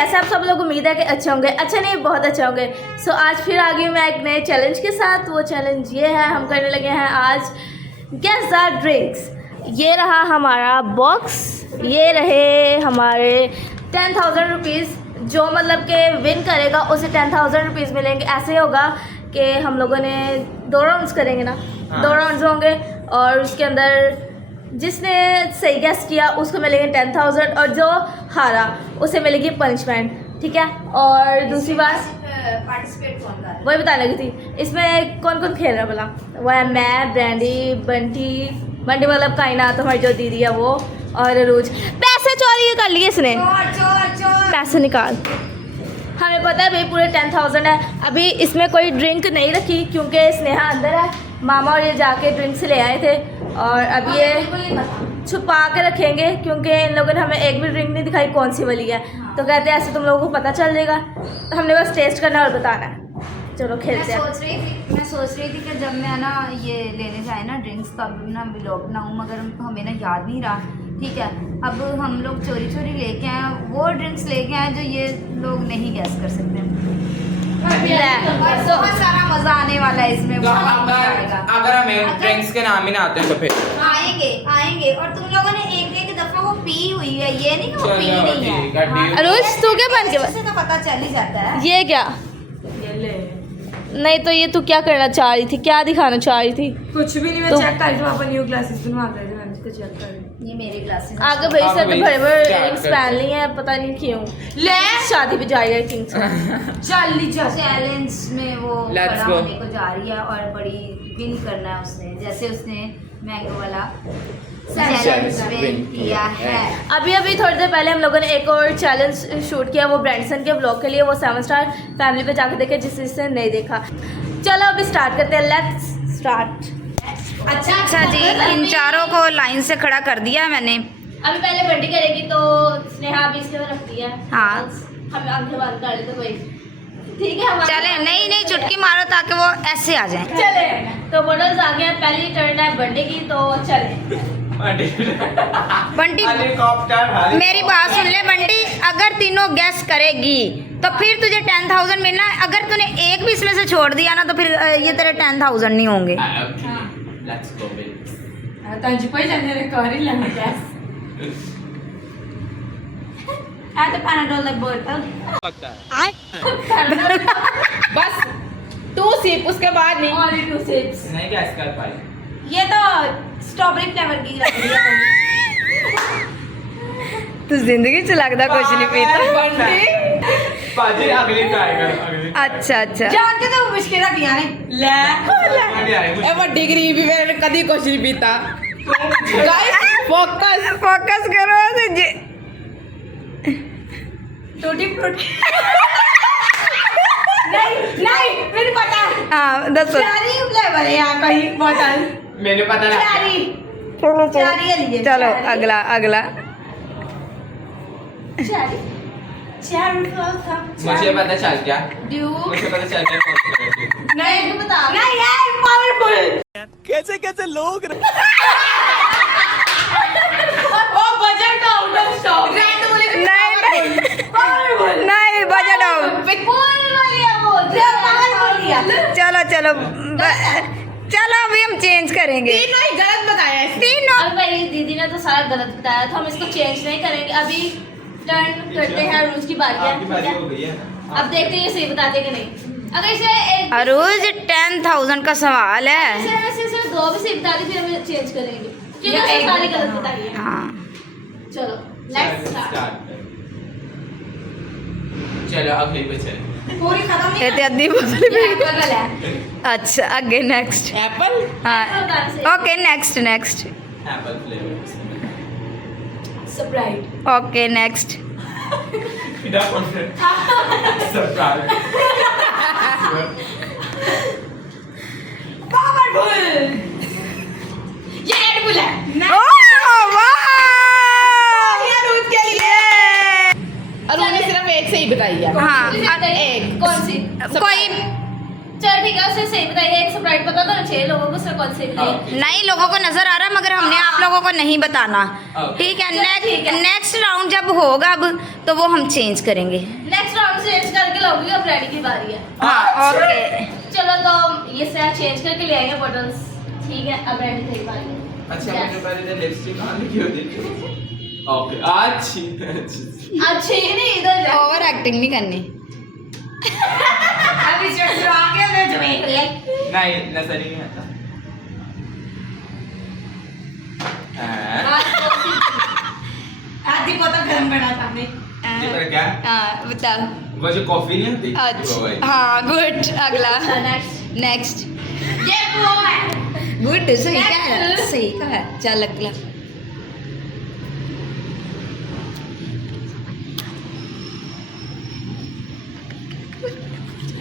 कैसे आप सब लोग, उम्मीद है कि अच्छे होंगे। अच्छा नहीं, बहुत अच्छे होंगे। सो आज फिर आ गई मैं एक नए चैलेंज के साथ। वो चैलेंज ये है, हम करने लगे हैं आज गेस द ड्रिंक्स। ये रहा हमारा बॉक्स, ये रहे हमारे 10,000 रुपीज़। जो मतलब कि विन करेगा उसे 10,000 रुपीज़ मिलेंगे। ऐसे होगा कि हम लोगों ने 2 राउंड्स करेंगे ना, 2 राउंड्स होंगे और उसके अंदर जिसने सही गेस किया उसको मिलेंगे 10,000 और जो हारा उसे मिलेगी पनिशमेंट, ठीक है। और दूसरी बात पार्टिसिपेट कौन कर रहा है? वही बताने लगी थी, इसमें कौन कौन खेल रहा है भला। वो है मैं, ब्रांडी, बंटी मतलब कायनात हमारी जो दीदी है वो, और अरूज। पैसे चोरी कर लिए इसने, चोर पैसे निकाल। हमें पता है भाई पूरे 10,000 है। अभी इसमें कोई ड्रिंक नहीं रखी क्योंकि स्नेहा अंदर है, मामा और ये जाके ड्रिंक्स ले आए थे और अब ये छुपा के रखेंगे क्योंकि इन लोगों ने हमें एक भी ड्रिंक नहीं दिखाई कौन सी वाली है। तो कहते हैं ऐसे तुम लोगों को पता चल जाएगा, तो हमने बस टेस्ट करना और बताना है। चलो खेलते हैं। मैं सोच रही थी कि जब मैं ना ये लेने जाए ना ड्रिंक्स तब ना व्लॉग बनाऊँ, मगर हमें ना याद नहीं रहा। ठीक है, अब हम लोग चोरी चोरी लेके आए वो ड्रिंक्स लेके आए जो ये लोग नहीं गैस कर सकते। और बहुत सारा मजा आने वाला है इसमें। तो अगर हमें ड्रिंक्स के नाम ही ना आते हैं तो फिर आएंगे और तुम लोगों ने एक दफा वो पी हुई है, ये नहीं कि वो पी नहीं है। हाँ, अरुज तू क्या बन के इससे तो पता चल ही जाता है। ये क्या नहीं, तो ये तू क्या करना चाह रही थी, क्या दिखाना चाह रही थी? कुछ भी नहीं, मैं तो- चेक कर रही थी, पापा न्यू ग्लासेस बनवा रहे थे, मैंने उसको चेक कर रही हूँ। ये मेरे ग्लासेस आगे भाई आगे सर तो भाई, भरे भरे क्या रिंग्स करते पहन ली हैं, पता नहीं क्यों। ले शादी पे जा रही है थिंक चल ली चल। चैलेंज में वो Let's खड़ा go. होने को जा रही है और बड़ी विन करना है उसने, जैसे उसने मैंगो वाला चैलेंज विन किया है। अभी अभी थोड़ी देर पहले हम लोगों ने एक और चैलेंज शूट किया, वो ब्रांडसन के ब्लॉग के लिए। वो 7 स्टार फैमिली पे जाकर देखे जिसने नहीं देखा। चलो अभी स्टार्ट करते हैं, लेट्स स्टार्ट। अच्छा जी, इन चारों को लाइन से खड़ा कर दिया है मैंने। अभी पहले बंटी करेगी तो स्नेहा अभी इसके में रखती है। हाँ। हम आंखें बंद कर लेते कोई, ठीक है हमारे। चले नहीं चुटकी मारो ताकि वो ऐसे आ जाए। चले तो मॉडल्स आ गए हैं, पहली टर्न है बंटी की, तो चले। बंटी हेलीकॉप्टर मेरी बात सुन ले बंटी, अगर तीनों गैस करेगी तो फिर तुझे 10,000 मिलना है। अगर तूने एक भी इसमें से छोड़ दिया ना तो फिर ये तेरे 10,000 नहीं होंगे। लेट्स गो त्यांची पहिल्यांदा रेकॉर्डिंग लागली आता पैनाडोल बोतल बस 2 सिप, उसके बाद नहीं। और 2 सिप्स। नहीं गैस कर पाई। ये तो स्ट्रॉबेरी फ्लेवर की लग रही है। तू जिंदगी च लगता कुछ नहीं पीता। बाजी अगली ट्राई कर अगली। अच्छा अच्छा, जान के तो मुश्किल रखियां ने ले ए ਵੱਡੀ ਗਰੀਬੀ ਮੇਰੇ ਕਦੀ ਕੁਝ ਨਹੀਂ ਪੀਤਾ। गाइस फोकस करो तो टूटी फ्रूटी नहीं मेरे पता है। हाँ दसो। चेरी फ्लेवर है यहाँ कहीं बोतल। मैंने पता लगा। चेरी चलो चेरी है लिए चलो अगला अगला। चेरी फ्लेवर मुझे पता चल गया, ड्यू। मुझे पता चल गया कौन सी है। नहीं बता। नहीं यार पावरफुल कैसे कैसे लोग ओ बजट आउट ऑफ स्टॉक रेड बोले नहीं पावरफुल नहीं बजट आओ। कौन वाली है वो? पावरफुल लिया चलो चलो चलो अभी हम चेंज करेंगे। तीनों ही गलत बताया इसने। तीनों अब मेरी दीदी ने तो सारा गलत बताया था, हम इसको चेंज नहीं करेंगे। अभी टर्न करते हैं, रूज की बारी है, आपकी ठीक बारी है? हो गई है ना। अब देखते हैं ये सही बताते कि नहीं। अगर इसे एक अरुज 10,000 का सवाल है। सिर्फ 2 भी सही बता दी फिर हम चेंज करेंगे क्योंकि या उसने एक सारी गलत बताई है। हाँ चलो लेट्स स्टार्ट। चलो अगली पे चले। पूरी खत्म नहीं ये तो अद्धी बोतल भी। पागल है। अच्छा आगे नेक्स्ट। एप्पल हाँ okay next next. Apple flavour. Sprite okay next. बिना कॉन्फिडेंट सरप्राइज। पावरफुल ये रेड बुल है ओह वाह ये दूध के लिए। और उन्होंने सिर्फ एक से ही बताई है। हाँ एक कौन सी? कोई चल ठीक है, उसे सही बताइए। एक स्प्राइट पता तो 6 लोगों को, उससे कौन सी बताइए? नहीं, लोगों को नजर आ रहा मगर हमने आप लोगों को नहीं बताना। ठीक है, ठीक है। नेक्स्ट राउंड जब होगा अब तो वो हम चेंज करेंगे। नेक्स्ट राउंड चेंज करके लाओगी, अब रेडी की बारी है। हाँ ओके। चलो तो ये से चेंज करके ले आएंगे बॉटल्स। ठीक है, अब रेडी की बारी है। अच्छा Yes. मुझे पहले लिपस्टिक कहाँ लिखी होती थी? ओके अच्छी अच्छी। अच्छे ही नहीं, इधर जा। ओवर एक्टिंग नहीं करनी। अभी चढ़ा के मैं जमीन नहीं नजर ही नहीं आता। हाँ, आधी बोतल गर्म करना सामने। ये पर क्या? हाँ बताओ। वो जो कॉफी नहीं होती? वो अच्छा वाली। हाँ गुड। अगला नेक्स्ट नेक्स्ट। ये वो है। गुड सही का है, Next. सही का है। चल अगला।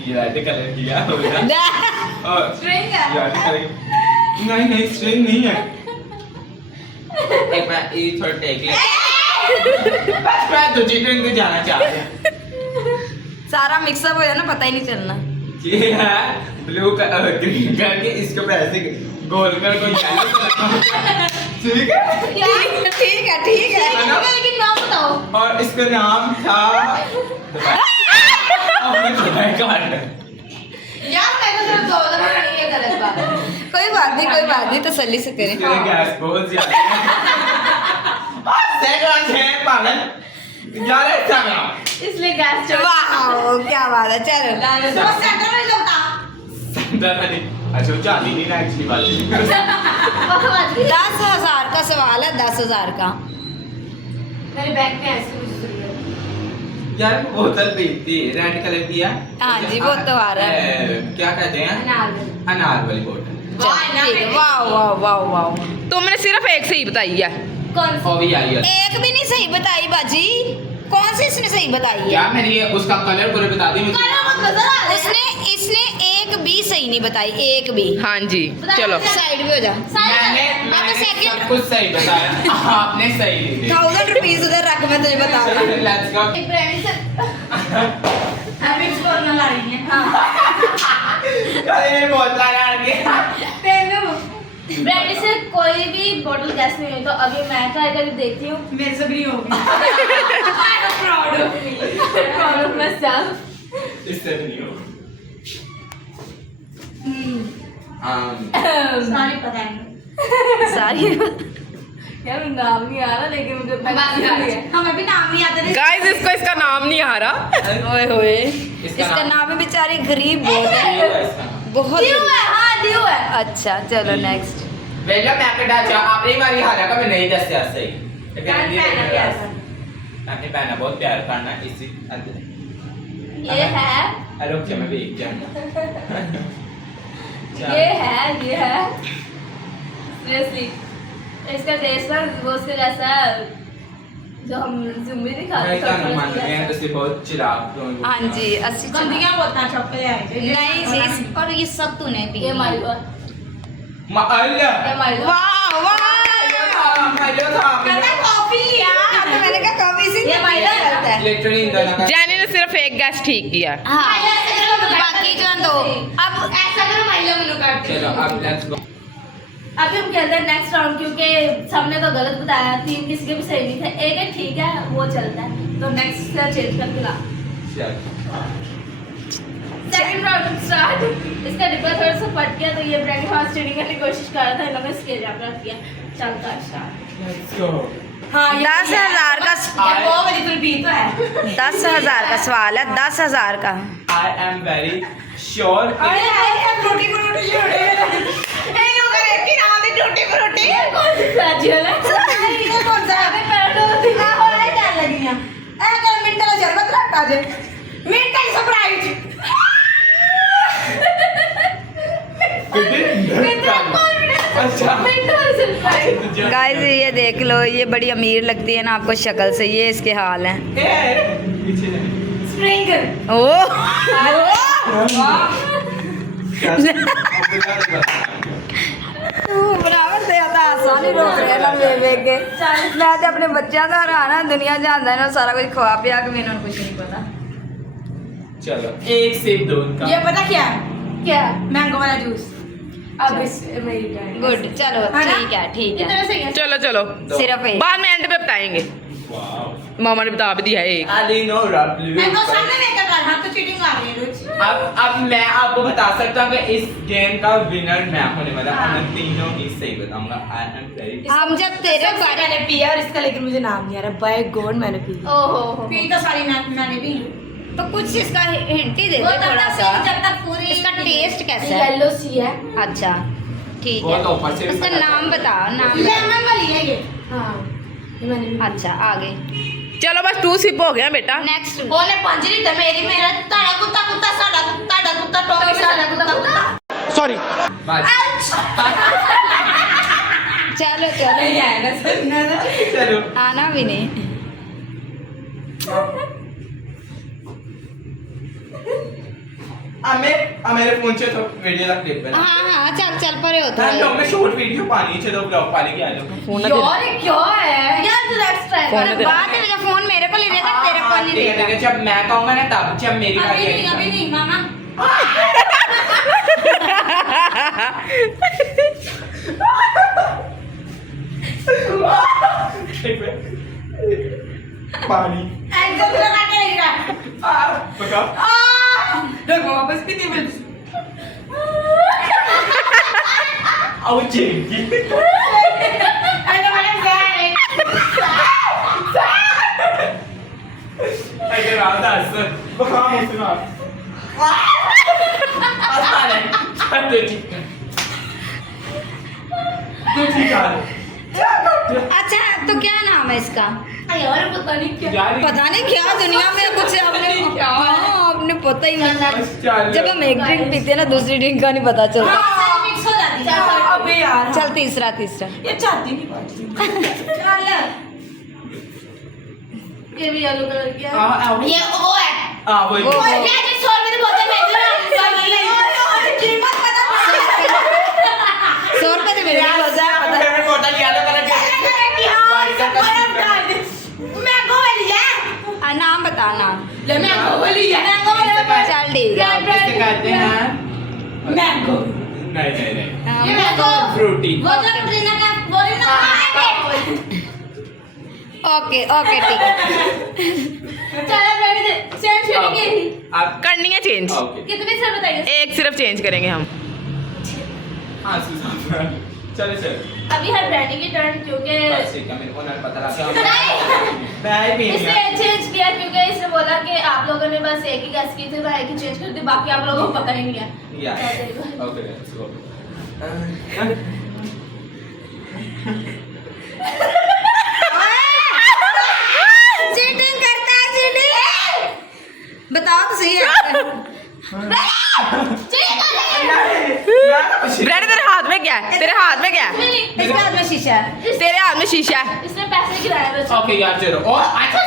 ये रेड कलर किया होगा। और String है। ये रेड कलर। नहीं नहीं स्ट्रिंग नहीं है। एक बार ये थोड़ा टेक ले। बस मैं दूसरी ड्रिंक पे जाना चाह रहा हूँ। सारा मिक्सअप हो जाए ना, पता ही नहीं चलना। ये है ब्लू ग्रीन करके इसके ऊपर ऐसे गोल कर को येलो ठीक है। ठीक है ठीक है। लेकिन नाम बताओ। और इसका नाम था अपने खुदाई कार्ड। यार मैं तो सिर्फ 2 दफा नहीं, ये गलत बात है। कोई बात नहीं, तसल्ली से करें। इसके गैस बहुत ज्यादा है। सेकंड है पागल। यार ऐसा ना इसलिए गैस चढ़। वाह क्या बात है। चलो वो सेंटर में लगता। समझा नहीं। अच्छा वो चाली नहीं ना एक्चुअली बात है। 10,000 का सवाल है, 10,000 का। मेरे बैग में ऐसे कुछ जरूरत यार बोतल पीती रेड कलर की है। हाँ जी, वो तो आ रहा है। क्या कहते हैं? अनार वाली बोतल। चलो, ठीक है। वाह वाह वाह वाह। तुमने सिर्फ एक सही बताई है। कौन सी? वो भी आई है। एक भी नहीं सही बताई बाजी। कौन सी इसने सही बताई है? यार मैंने ये उसका कलर पूरे बता दी मुझे। कलर मत बता रहा है। इसने एक भी सही नहीं बताई, एक भी। हाँ जी चलो। साइड पे हो जा। मैंने second- सब कुछ सही बताया। आपने सही नहीं दिया। 1000 रुपीज उधर रख, मैं तुझे बता रही हूँ। Let's go. एक ब्रांड से मिक्स करना ला रही है। अरे बोतल यार के। ब्रांड से कोई भी बॉटल गैस नहीं हुई, तो अभी मैं ट्राई करके देखती हूँ। मेरे से भी नहीं होगी। Proud of my self. इससे भी नहीं होगा। सारी पता नहीं। सारी यार नाम नहीं आ रहा, लेकिन मुझे पता है। हमें भी नाम नहीं आता। गाइस इसको इसका नाम नहीं आ रहा। ओए होए, इसका इसका नाम- नाम है बेचारी गरीब बहुत है, बहुत ड्यू गरीब। है, हाँ ड्यू है। अच्छा चलो नेक्स्ट। वेला मैं कटा जा आपने मारी हारा का मैं नहीं दस यार सही। आपने पहना बहुत प्यार करना इसी अंदर। ये है, अरे ओके मैं भी एक क्या ये है सीरियसली इसका टेस्ट ना वो उसके जैसा है जो हम ज़ुम्बी नहीं खाते। मैं क्या मान रहे हैं तो सिर्फ बहुत चिराग तो हाँ जी 80 गंदियां बोलता चौके आए। नहीं जी, और ये सब तूने पी ये मालवा, माल्ला ये मालवा। वाह वाह। माल्ला था कहता कॉफी लिया। तो मैंने कहा कभी से ये माइला गलत है। लिटरली इन दोनों का जैनी ने सिर्फ एक गैस ठीक किया। हाँ बाकी जो दो। अब ऐसा करो माइला मनु काटते। चलो अब लेट्स गो। अभी हम खेलते हैं नेक्स्ट राउंड, क्योंकि सबने तो गलत बताया, 3 किसी के भी सही नहीं थे। एक है ठीक है, वो चलता है। तो नेक्स्ट से चेंज करके ला। चल सेकंड राउंड स्टार्ट। इसका डिब्बा थोड़ा सा फट गया, तो ये ब्रांड फास्ट चीटिंग करने की कोशिश कर रहा था, इन्होंने इसके जगह रख दिया। चलता स्टार्ट। Let's go. हाँ 10,000 का ये वो वाली फिर भी तो है। 10,000 का सवाल है, 10,000 का। आई एम वेरी श्योर अरे रोटी परोटी छोड़े। ए लोग रे कि नाम दे रोटी परोटी। ये कौन सी फ्रैजिल है? ये कौन सा है? पैरों में ना हो रहा है क्या लगी है? ए कर मिनट ला जरूरत रखता जे। मिनट का सरप्राइज। अच्छा गाइस ये देख लो, ये बड़ी अमीर लगती है ना आपको शक्ल से, ये इसके हाल हैं। स्प्रिंग। ओ बराबर से आता आसानी रोक रहे हैं ना वे के। मैं तो अपने बच्चों का हराना दुनिया जानता है ना, सारा कुछ खवा पिया के मैंने कुछ नहीं पता। चलो एक सिप दो उनका ये पता क्या है? क्या मैंगो वाला जूस। अब इस मेरी turn। गुड, चलो है ना? ठीक है ठीक कितने है। से क्या? चलो चलो सिर्फ एक। बाद में एंड पे बताएंगे। मामा ने बता भी दिया है एक। आई नो रफली। मैंगो सामने लेकर कर, हाँ तो चीटिंग आ रही है रोज। अब मैं आपको बता सकता हूँ कि इस गेम का विनर मैं होने वाला हूँ। मैं तीनों ही सही बताऊंगा। आई एम वेरी हम जब तेरे सबसे बारे मैंने पिया और इसका लेकिन मुझे नाम नहीं आ रहा। बाय गॉड मैंने पी। ओहो पी तो सारी मैंने भी। तो कुछ इसका हिंट ही दे वो दे तब थोड़ा तक सा। जब तक पूरी इसका टेस्ट कैसा है? येलो सी है। अच्छा ठीक बहुत है। ऊपर से भी उसका पता नाम चला। बता, नाम बता। लेमन वाली है ये। हाँ ये मैंने भी अच्छा आगे चलो बस 2 सिप हो गया बेटा। नेक्स्ट। ओले पंजरी ते मेरी मेरा ताड़ा कुत्ता कुत्ता साड़ा कुत्ता टोमी साड़ा कुत्ता कुत्ता। सॉरी बस। चलो चलो चलो आना भी नहीं। मेरे फोन से तो वीडियो का क्लिप बना। हाँ हाँ चल चल परे होता हम है। लोग में शॉर्ट वीडियो पानी है तो ब्लॉग पाले के आ जाओ। फोन यार ये क्या है यार तू नेक्स्ट ट्राई फोन कर दे। बाद में जब फोन मेरे को ले लेगा तेरे को नहीं ठीक है, देगा। ठीक है, जब मैं कहूँगा ना तब जब मेरी बारी आएगी। अभी नहीं मामा। पानी एकदम लगा के लेगा। पका देखो वापस भी नहीं मिल। आओ चेंगी अरे मैंने जाए। ऐसे राधा सर पका मुझसे ना आसान है तो ठीक है तो ठीक है अच्छा तो क्या नाम है इसका? यार पता नहीं क्या यार पता नहीं क्या दुनिया में कुछ आपने हाँ आपने पता ही नहीं। जब हम एक ड्रिंक पीते हैं ना दूसरी ड्रिंक का नहीं पता चलता। मिक्स हो जाती है। अबे यार चल तीसरा तीसरा। ये चाहती नहीं पाती। चल ये भी येलो कलर की है। ये वो है। हाँ वही वो- ये जो 100 रुपए की बोतल में कीमत पता नहीं। 100 रुपए तो मेरे को होता है पता। फेवरेट बोतल येलो कलर की मैंगो वाली है। नाम बता नाम। ले मैंगो वाली है। मैंगो वाली है। चल ठीक है। किससे कहते हैं मैंगो। नहीं नहीं नहीं ये मैंगो। फ्रूटी वो जो ट्रीना का बोली ना ओके ओके ठीक है। चलो मैं भी सेम शेड की थी। आप करनी है चेंज। ओके कितने से बताइए? एक सिर्फ चेंज करेंगे हम। हाँ सुसान चलो चलो अभी है ब्रांडी की टर्न क्योंकि बस ठीक है मेरे को ना पता लगा नहीं मैं भी इसने चेंज किया क्योंकि इसने बोला कि आप लोगों ने बस एक ही गैस की थी वह एक ही चेंज कर दी बाकी आप लोगों को पता ही नहीं है। या तो देखो। ओके लेट्स गो चीटिंग करता है चीटिंग। बताओ तो सही है। ब्रेड तेरे हाथ में क्या है? तेरे हाथ में क्या है? इसके हाथ में शीशा है। तेरे हाथ में शीशा है। इसने पैसे गिराए बस। ओके यार चलो और अच्छा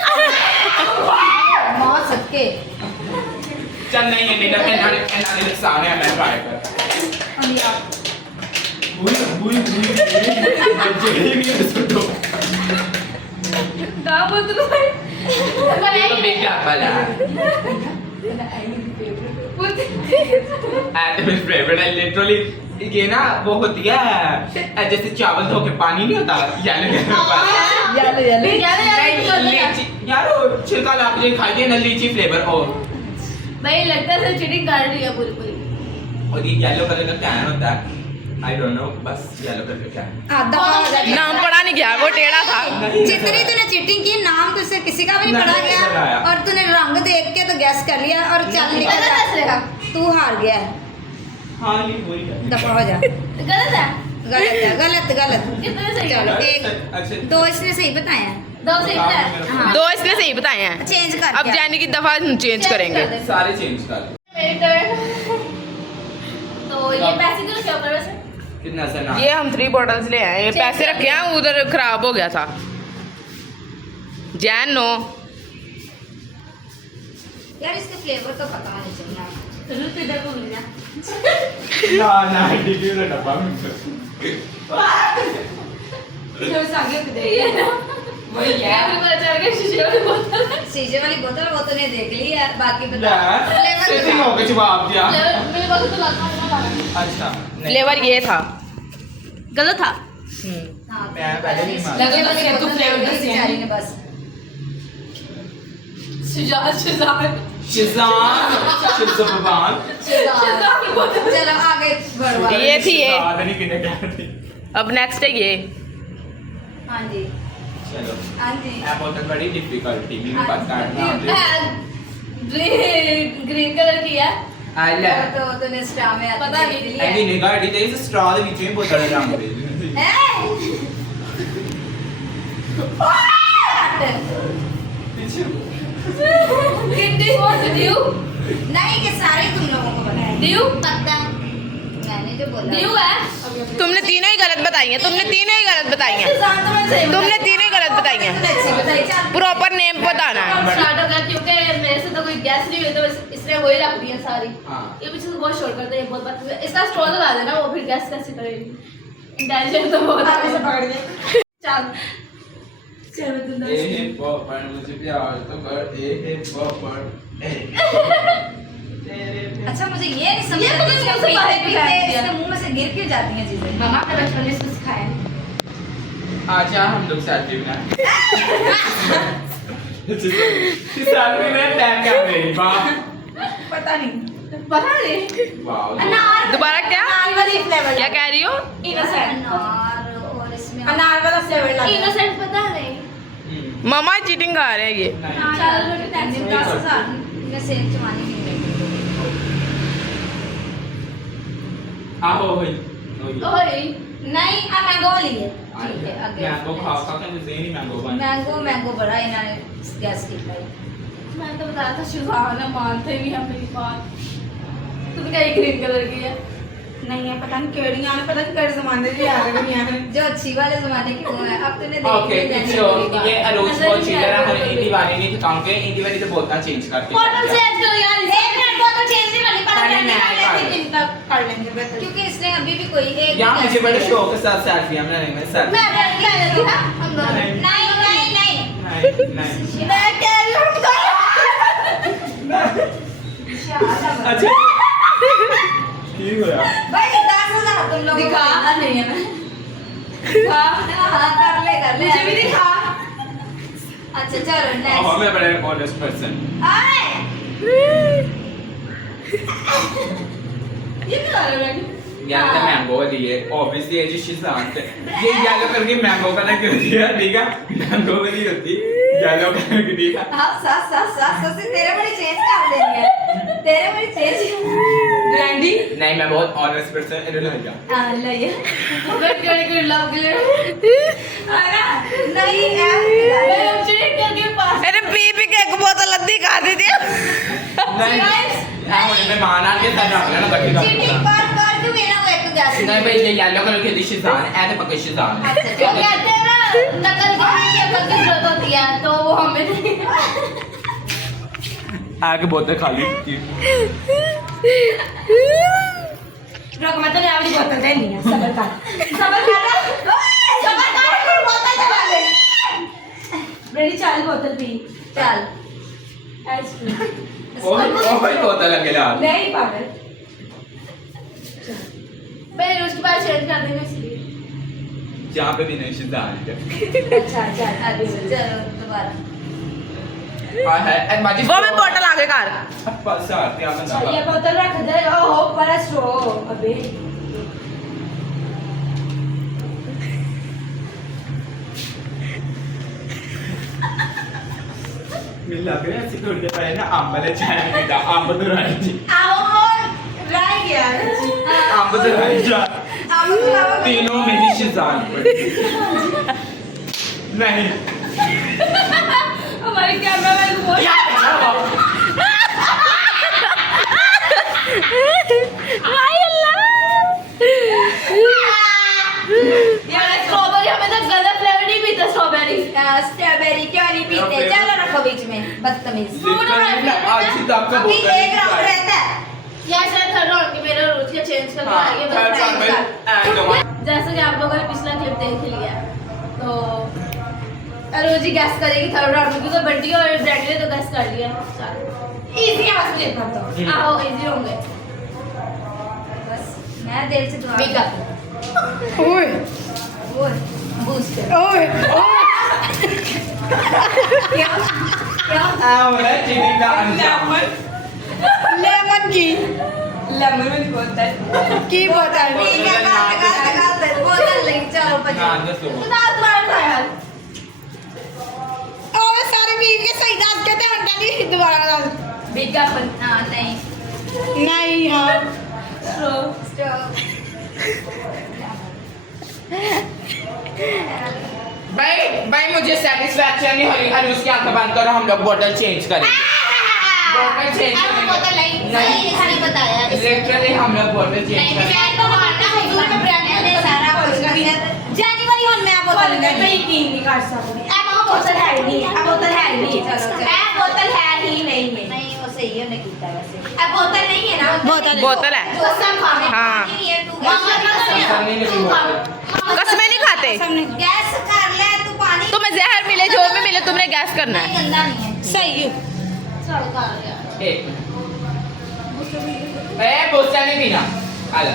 मौत सबके। चल नहीं है नहीं एनालिटिक्स सारे हैं मैं ट्राई कर बुई जेली भी है सुनो गाँव बोल तो ये तो बिग एप्पल है एंड मेरा फेवरेट है लिटरली ये ना वो होती है जैसे चावल धो के पानी नहीं होता यालो यालो। लीची यार वो छिलका ला के खाइए ना लीची फ्लेवर हो भाई लगता है चीटिंग कर रही है पूरी पूरी। और ये येलो कलर का कैन होता है आई डोंट नो बस येलो कलर का कैन आधा नाम पढ़ा नहीं गया वो टेढ़ा था। जितनी तूने चीटिंग की नाम तुझसे किसी का भी नहीं पढ़ा नहीं गया लगाया। और तूने रंग देख के तो गैस कर लिया और चल निकल गलत है जा। इसने। तू हार गया है। हाँ ये वही है दफा हो जा। गलत है। गलत है गलत गलत। कितने सही चलो है? एक अच्छा दो इसने सही बताया है। दो सही है। हाँ। 2 इसने सही बताए हैं। चेंज कर अब जाने की दफा चेंज करेंगे। सारे चेंज कर मेरी टर्न। तो ये पैसे क्यों रखे ऊपर वैसे? कितना से ना ये हम 3 बॉटल्स ले आए। ये पैसे रखे हैं उधर खराब हो गया था। जैन नो यार इसके फ्लेवर तो पता नहीं चलना। चलो तू इधर घूम लेना। ना डिग्री का डब्बा में जो सागे दे। वही है। मुझे पता चल गया शीशे वाली बोतल है। शीशे वाली बोतल वो तूने देख ली है, बाकी ले बता सेटिंग हो गई जवाब दिया मेरे पास तो लगा अच्छा नहीं। फ्लेवर ये था। गलत था। हाँ, मैं पहले नहीं मान लगे तो नहीं, तू फ्लेवर बोतल दस बेचारी ने बस शिजान शिजान शिजान शिजान शिजान बोतल। चलो आगे बढ़वा। ये थी ये। शिजान नहीं पीने क्या थी अब नेक्स्ट है ये। हाँ जी चलो हाँ जी ये बहुत बड़ी डिफिकल्टी भी पता है ग्रीन कलर की है। आले तो तूने स्ट्रा में पता नहीं। ਐਡੀ ਨਿਗਾਹ ਐਡੀ ਤੇ ਇਸ ਸਟ੍ਰਾ ਦੇ ਵਿੱਚੋਂ ਹੀ ਬੋਤਲ ਰੰਗ ਦੇ ਪਿੱਛੇ कितनी ड्यू नहीं कि सारे तुम लोगों को पता है। ड्यू पता मैंने जो बोला ड्यू है। तुमने तीनों ही गलत बताई हैं, तुमने तीनों ही गलत बताई हैं, शिजान तो मैं सही तुमने तीनों ही गलत बताई हैं। तूने अच्छी बताई चल। प्रॉपर नेम बताना है। अब स्टार्ट हो गया क्योंकि मेरे से तो कोई गैस नहीं हुई तो इसने वही रख दी है सारी। हाँ। ये पीछे से बहुत शोर करता है, ये बहुत बात। इसका स्ट्रॉ लगा देना, वो फिर गैस कैसे करेगी। इंटेलिजेंट तो बहुत आगे से पकड़ ले। चल चल मैं तुम ਇਹ ਪੋਪਰ ਮੁਝੇ ਪਿਆਰ तो कर ਇਹ ਪੋਪਰ तेरे अच्छा मुझे ये नहीं समझ ये आती मुझे इसके सबसे पहले पीते बताया पीते दिया। इसके मुंह में से गिर क्यों जाती हैं चीजें। मामा ने बचपन में इसको सिखाया है। आजा हम लोग सेल्फी बनाए सेल्फी में टैग कर मेरी वाह पता नहीं पता नहीं। वाह अनार दोबारा क्या अनार वाली फ्लेवर क्या कह रही हो? इनोसेंट अनार और इसमें अनार वाला फ्लेवर इनोसेंट पता नहीं। मामा चीटिंग कर रहे हैं ये। चल रोटी टैक्सी में 10,000 मैं सेब चबाने की नहीं आहो होई ओए नहीं अब मैंगो वाली है ठीक है आगे मैंगो खा खा के मुझे नहीं मैंगो बन मैंगो मैंगो बड़ा इन्होंने गैस किया है। मैंने तो बताया था शिजान है, मानते भी हैं मेरी बात। तुम क्या ये ग्रीन कलर की है? नहीं है पता नहीं केड़ियां ने पता नहीं केड़े जमाने की आ रही हैं जो अच्छी वाले जमाने की वो है। अब तूने ओके सो ये अरोज बहुत चिल्ला रहा है इंडी वाली नहीं दिखाऊंगे इंडी वाली तो बोलता चेंज करके बॉटल चेंज करो यार। एक मिनट बोतल चेंज नहीं करनी पता नहीं, नहीं, नहीं तक कर लेंगे बेहतर क्योंकि इसने अभी भी कोई एक यहाँ मुझे बड़े शौक के साथ सेल्फी बनाने में सर मैं बैठ के आ जाती ना हम दोनों। नहीं। नहीं नहीं नहीं नहीं मैं कह रही हूँ अच्छा ठीक हो यार भाई 10,000 तुम लोग दिखा नहीं है मैं दिखा। हाँ कर ले मुझे भी दिखा। अच्छा चलो और नेक्स्ट मैं बड़े ऑनेस्ट पर्सन आए ये क्या कर रहे हो? यार तो मैंगो वाली है ऑब्वियसली ये जो शिजान है ये येलो करके मैंगो कलर की होती है ठीक है मैंगो वाली होती येलो कलर की ठीक है हाँ सास तेरे बड़ी चेंज कर देनी है तेरे बड़ी चेंज ब्रांडी नहीं मैं बहुत ऑनेस्ट पर्सन इधर लग जा हाँ लइए वेट करने के लव के लिए नहीं मैं चेक करके पास अरे पी पी के एक बोतल अद्धी खा दी थी। नहीं हाँ मुझे मैं माना के साथ रख लेना बाकी का चीटिंग कर क्यों मेरा वो एक गैस नहीं भाई ये येलो कलर की शिजान है ऐसे पक्के शिजान है वो कहते हैं ना नकल करने की अकल की जरूरत होती है तो वो हमें नहीं। आगे बोतल खाली थी रुक मैं तो नहीं वाली बोतल देनी है सबर कर बोतल चला ले मेरी 4 बोतल पी चल आइसक्रीम ओए बोतल लगे ला नहीं पागल पहले उसके बाद चेंज कर देंगे इसलिए। जहाँ पे भी नहीं शिजान है अच्छा चल आगे चलो दोबारा हाँ है एंड माजी वो भी बोतल आगे कर। बस यार क्या बता ये बोतल रख दे। ओहो बड़ा स्ट्रॉ अबे मिल लग रहा है ऐसी थोड़ी देर पहले ना अम्ब ले चाय में पीता अम्ब तो राई थी आओ रह गया अम्ब तो राई जा तीनों में ही शिजान पड़ी नहीं हमारे कैमरामैन को यार स्ट्रॉबेरी हमें तो गलत फ्लेवर नहीं पीता स्ट्रॉबेरी क्यों नहीं पीते चलो रखो बीच में बदतमीज आज ही तक का अभी बोतल एक राउंड रहता है यार शायद थर्ड राउंड की मेरा रोज का चेंज करना हाँ, है ये third बस round में, and one. जैसे कि आप लोगों ने पिछला क्लिप देख लिया तो रोजी गैस करेगी थर्ड राउंड में क्योंकि बंटी और ब्रैंडी ने तो गैस कर लिया। इजी है बस मुझे इतना तो। आओ इजी होंगे। बस मैं देर से दुआ बिग अप। ओए वो बूस्टर ओए क्या बोला चीनी का अंजाम लेमन की लेमन में बोतल की बोतल बोतल नहीं चलो हाँ बच्चे दसो तुम्हारा ख्याल ओए सारे पी के सही दांत कहते हैं अंडा नहीं दोबारा दांत बिग अप। हाँ नहीं नहीं हाँ स्टॉप भाई मुझे सेटिस्फैक्शन नहीं हो रही। अरे उसकी आंखें बंद करो, हम लोग बोतल चेंज करेंगे। बोतल चेंज करेंगे। बोतल नहीं इसने बताया। लिटरली हम लोग बोतल चेंज करेंगे। जनवरी और मैं बोतल मैं यकीन नहीं कर सकती। बोतल है ही नहीं। बोतल है ही नहीं। बोतल है ही नहीं है। नहीं वो सही है उन्हें कीता वैसे बोतल नहीं है ना। बोतल है कसम खाने। हाँ नहीं है तू मामा नहीं कसम बोतल। कसमें नहीं खाते गैस कर ले तू पानी तुम्हें जहर मिले जो भी मिले तुमने गैस करना नहीं है गंदा नहीं है सही चल कर यार। एक बोतल नहीं पीना। आला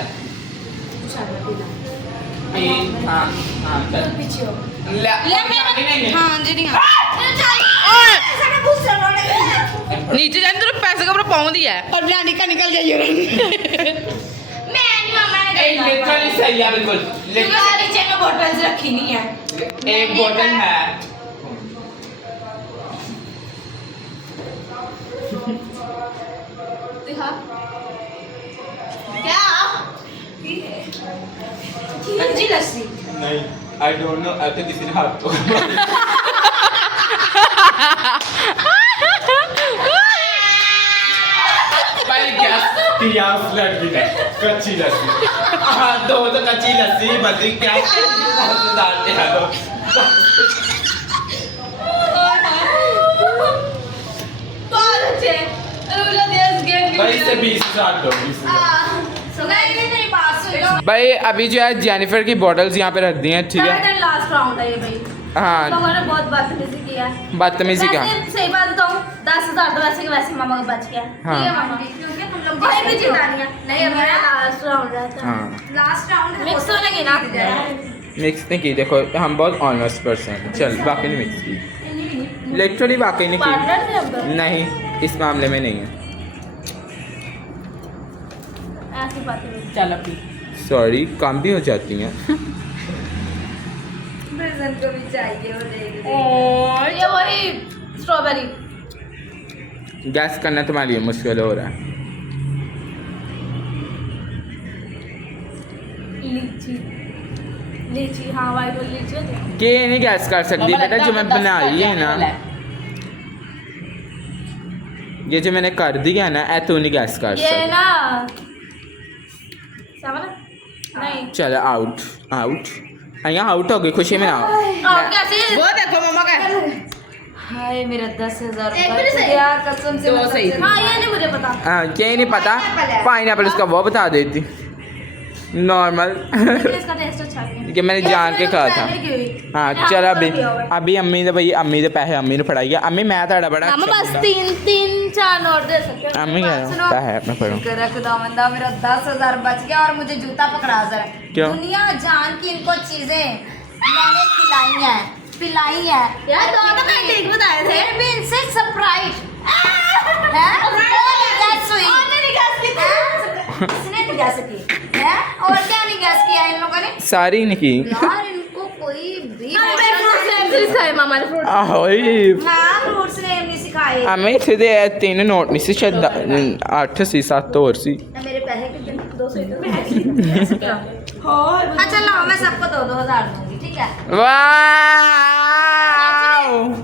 हाँ हाँ चल पीछे हो। नहीं हाँ जी नहीं नीचे जाने तेरे पैसे का पूरा पाउंड ही है और ब्रांडी का निकल जाइए मैं नहीं मामा ने लिटरली सही है बिल्कुल। नीचे में बोतल रखी नहीं है। एक बोतल है। दिखा क्या जी लस्सी। नहीं I don't know I think this is heart. भाई गैस प्याज लड़की है कच्ची लस्सी। हाँ दो तो कच्ची लस्सी बदली क्या डालते हैं तो बहुत अच्छे। रुला देश गेम भाई से 20,000 दो 20,000। नहीं पास हो भाई अभी जो है जेनिफर की बॉटल्स यहाँ पे रख दी हैं ठीक है। लास्ट राउंड है ये भाई। हाँ लोगों ने बहुत बदतमीजी किया है। बदतमीजी क्या वैसे सही बात बताऊं 10,000 तो वैसे के वैसे मामा को बच गया। हाँ। ठीक है मामा क्योंकि हम लोग कोई भी जिता नहीं है। नहीं हमारा लास्ट राउंड रहता है। हाँ लास्ट राउंड मिक्स होने की ना। मिक्स नहीं की देखो हम बहुत ऑनेस्ट पर्सन हैं। चल बाकी नहीं मिक्स की लिटरली वाकई नहीं पार्टनर थे हम की। दोनों। नहीं इस मामले में नहीं है। ऐसी बातें नहीं। चलो पी सॉरी काम भी हो जाती हैं। प्रेजेंट को भी चाहिए वो देख और ये वही स्ट्रॉबेरी। गैस करना तुम्हारे लिए मुश्किल हो रहा है। लीची लीची हाँ वाइट वाली लीची होती है। कि ये नहीं गैस कर सकती बेटा जो मैं बनाई है ना ये जो मैंने कर दी है ना ऐ तू नहीं गैस कर ये सकती। ना समझ नहीं चल आउट आउट यहाँ आउट हो गई खुशी में ना और कैसे वो देखो मम्मा का हाय मेरा 10,000 एक मिनट से। यार कसम से दो मतलब सही। हाँ ये नहीं मुझे पता। हाँ ये नहीं पता Pineapple है। पाइनएप्पल उसका वो बता देती नॉर्मल। लेकिन इसका टेस्ट अच्छा है। कि मैंने जान के कहा था। हाँ चल अभी अभी अम्मी ने भाई अम्मी ने पैसे अम्मी ने फड़ाई है। अम्मी मैं तेरा बड़ा मामा अच्छा बस बंदा। 3-4 नोट दे सकते हो। अम्मी कह रहा सुनो। पैसे मैं पढ़ूँ शुक्र है खुदावंदा मेरा 10,000 बच गया और मुझे जूता पकड़ा जरा क्यों? दुनिया जान की इनको चीजें मैंने पिलाई है यार तो मैंने ठीक बताए थे। फिर भी इनसे सरप्राइज है इसने नहीं गैस की है और क्या नहीं गैस किया इन लोगों ने सारी नहीं की यार इनको कोई भी मामा ने फ्रूट ahoy हाँ फ्रूट्स ने नहीं सिखाए अम्मी सीधे 3 नोट नहीं सी शायद 8 सी 7 और सी मेरे पैसे कितने 200 और अच्छा लाओ मैं सबको 2,000 दूंगी ठीक है वाओ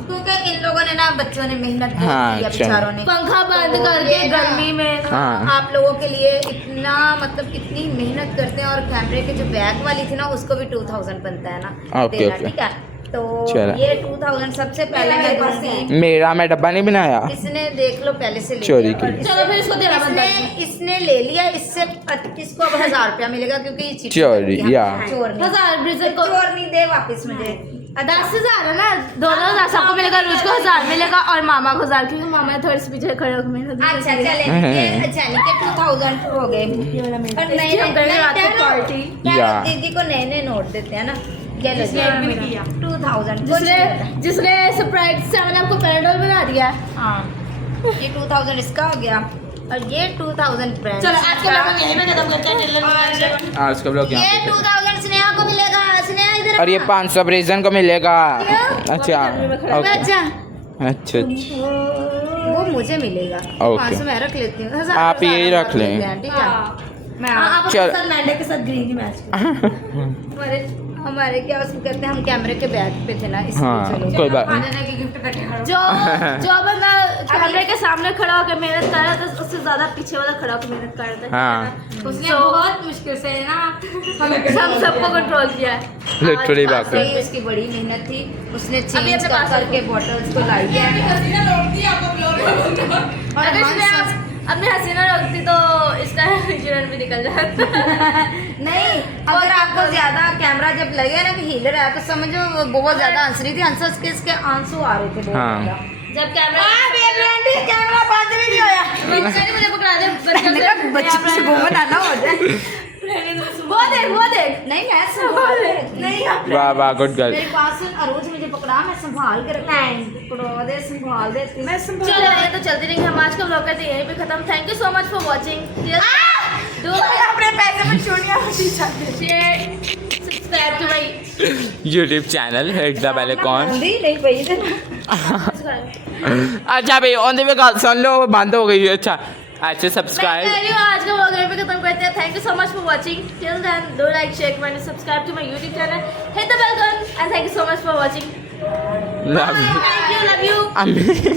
क्योंकि इन लोगों ने ना बच्चों ने मेहनत की हाँ, है चलो। बेचारों ने पंखा बंद तो करके ये ना गर्मी में हाँ आप लोगों के लिए इतना मतलब इतनी मेहनत करते हैं और कैमरे के जो बैक वाली थी ना उसको भी 2,000 बनता है ना ओके, देना, ओके। ठीक है तो चलो। ये 2,000 सबसे पहले मैं दूंगी मेरा मैं डब्बा नहीं बनाया इसने देख लो पहले से ले चोरी लिया और की। चलो फिर इसको देना बनता है। इसने ले लिया इससे इसको अब 1,000 रुपया मिलेगा क्योंकि ये चीटिंग चोरी, करती है। या। चोर नहीं 1000 ब्रिजर को चोर नहीं दे वापस मुझे 10,000 है ना, दोनों 10 सबको मिलेगा, रुच को 1000 मिलेगा और मामा को 1000, क्योंकि मामा थोड़ी सी पीछे खड़े होकर मेहनत अच्छा चले अच्छा के 2000 हो गए और नए पार्टी या। दीदी को नए नए नोट देते हैं ना, ये लो जी 2000 जिसने सरप्राइज 7 आपको पैराडोल बना दिया। हाँ ये 2000 इसका हो गया और ये 2000 फ्रेंड। चलो आज का व्लॉग यहीं पे खत्म करते हैं। आज का ब्लॉग ये यहाँ पे 2000 स्नेहा को मिलेगा, स्नेहा इधर और ये 500 प्रेजन को मिलेगा। अच्छा ओके अच्छा अच्छा वो मुझे मिलेगा, ओके। 500 मैं रख लेती हूँ, आप यही रख लें। ठीक है मैं आप चल। अपने साथ मैंडे के साथ ग्रीन ही मैच हमारे क्या उसमें कहते हैं, हम कैमरे के बैक पे थे ना हाँ, चलो कोई बात नहीं। जो बंदा कैमरे के सामने खड़ा होकर मेहनत कर रहा था, उससे ज्यादा पीछे वाला खड़ा होकर मेहनत कर रहा था। हाँ उसने So- बहुत मुश्किल से ना हम सबको कंट्रोल किया है। लिटरली बात है। सही उसकी बड़ी मेहनत थी, उसने अभी चेंज अपने कर पास करके बॉटल्स को लाई है और अगर हम इसने अपनी हसीना रोकती तो इसका यूरिन भी निकल जाता। नहीं, अगर आपको ज्यादा कैमरा जब लगे ना कि हिल रहा है तो समझो वो बहुत ज्यादा हंस रही थी, हंस के इसके आंसू आ रहे थे बहुत हाँ। ज्यादा। जब कैमरा कैमरा बंद भी नहीं होया, बच्चे ने मुझे पकड़ा दे, बच्चे से घूमन आना हो जाए। वो देख नहीं मैं संभाल नहीं वाह वाह गुड गर्ल। मेरे पास अरोज मुझे पकड़ा, मैं संभाल कर पकड़ा दे, संभाल देती मैं चलो ये तो चलती रहेंगी। हम आज का ब्लॉग करते हैं यहीं पे खत्म। Thank you so much for watching. अपने पैसे में चूड़ियां subscribe to my YouTube channel hit the bell icon. नहीं पई थे अच्छा भाई ऑन द वे गल सुन लो, बंद हो गई। अच्छा अच्छा सब्सक्राइब। आज का ब्लॉग यहीं पे खत्म करते हैं। Thank you so much for watching. Till then do like share comment subscribe to my YouTube channel, hit the bell icon and thank you so much for watching. Love thank you, love you. You.